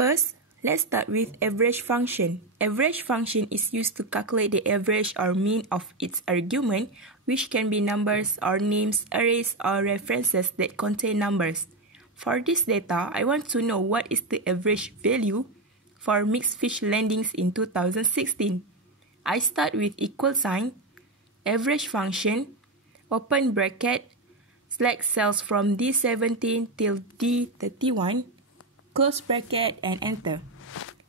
First, let's start with average function. Average function is used to calculate the average or mean of its argument, which can be numbers or names, arrays, or references that contain numbers. For this data, I want to know what is the average value for mixed fish landings in 2016. I start with equal sign, average function, open bracket, select cells from D17 till D31, close bracket and enter.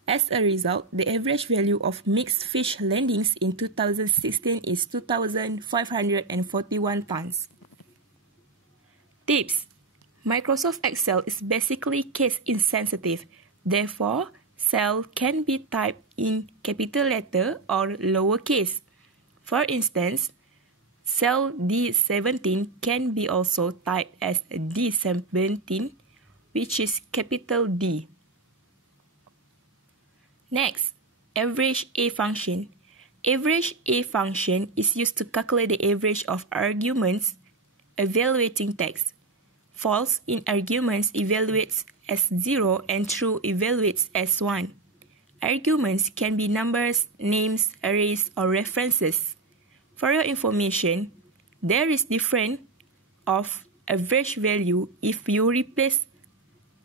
As a result, the average value of mixed fish landings in 2016 is 2,541 tons. Tips: Microsoft Excel is basically case insensitive. Therefore, cell can be typed in capital letter or lowercase. For instance, cell D17 can be also typed as D17, which is capital D. Next, average A function. Average A function is used to calculate the average of arguments evaluating text. False in arguments evaluates as 0 and true evaluates as 1. Arguments can be numbers, names, arrays, or references. For your information, there is difference of average value if you replace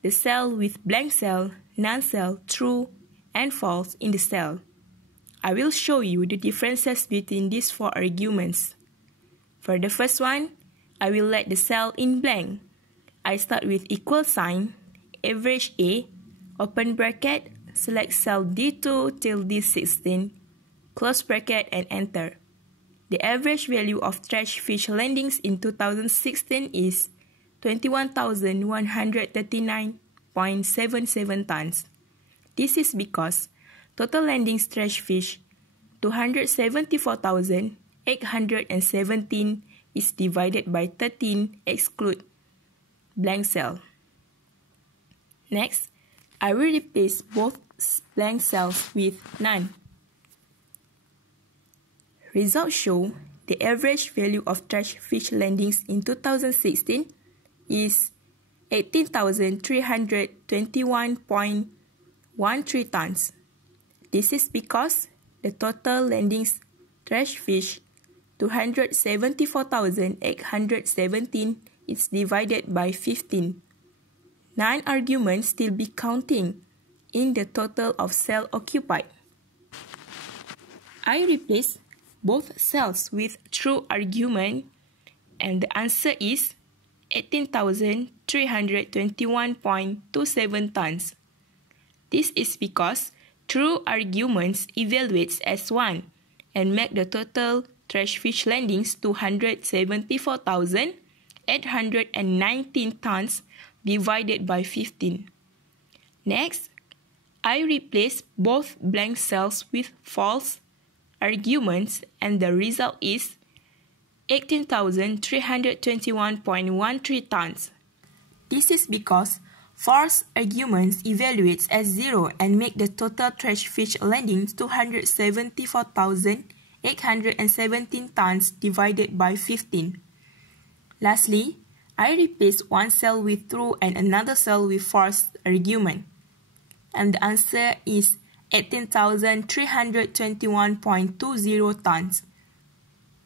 the cell with blank cell, null cell, true, and false in the cell. I will show you the differences between these four arguments. For the first one, I will let the cell in blank. I start with equal sign, average A, open bracket, select cell D2 till D16, close bracket and enter. The average value of trash fish landings in 2016 is 21,139.77 tons. This is because total landings trash fish 274,817 is divided by 13 exclude blank cell. Next, I will replace both blank cells with none. Results show the average value of trash fish landings in 2016 is 18,321.13 tons. This is because the total landings trash fish 274,817 is divided by 15. 9 arguments still be counting in the total of cell occupied. I replace both cells with true argument and the answer is 18,321.27 tons. This is because true arguments evaluates as 1 and make the total trash fish landings 274,819 tons divided by 15. Next, I replace both blank cells with false arguments and the result is 18,321.13 tons. This is because false arguments evaluates as 0 and make the total trash fish landings 274,817 tons divided by 15. Lastly, I replace one cell with true and another cell with false argument. And the answer is 18,321.20 tons.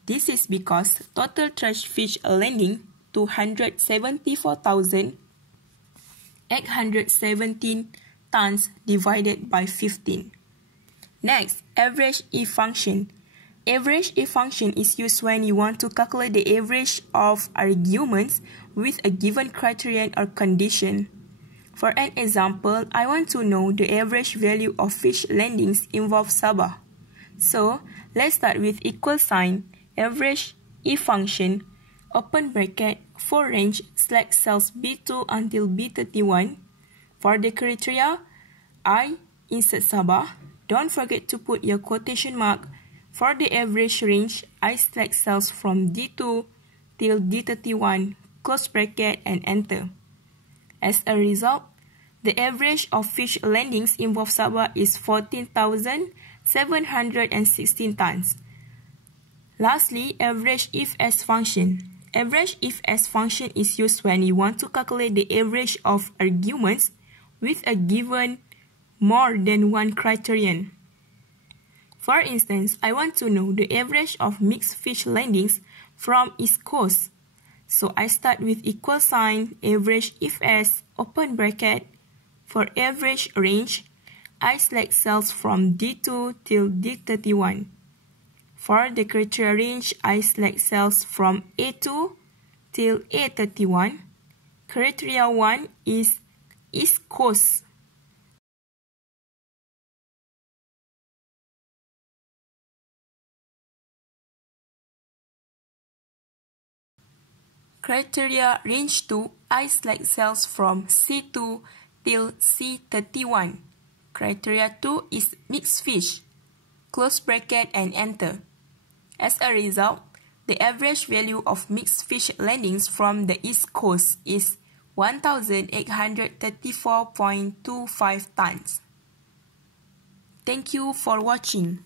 This is because total trash fish landing 274,817 tons divided by 15. Next, average E function. Average E function is used when you want to calculate the average of arguments with a given criterion or condition. For an example, I want to know the average value of fish landings involve Sabah. So, let's start with equal sign, average E function, open bracket, for range, select cells B2 until B31. For the criteria, I insert Sabah. Don't forget to put your quotation mark. For the average range, I select cells from D2 till D31, close bracket and enter. As a result, the average of fish landings involve Sabah is 14,716 tons. Lastly, average if-s function. Average if-s function is used when you want to calculate the average of arguments with a given more than one criterion. For instance, I want to know the average of mixed fish landings from East Coast. So I start with equal sign, average if S, open bracket. For average range, I select cells from D2 till D31. For the criteria range, I select cells from A2 till A31. Criteria 1 is East Coast. Criteria range 2, I select cells from C2 till C31. Criteria 2 is mixed fish. Close bracket and enter. As a result, the average value of mixed fish landings from the East Coast is 1,834.25 tons. Thank you for watching.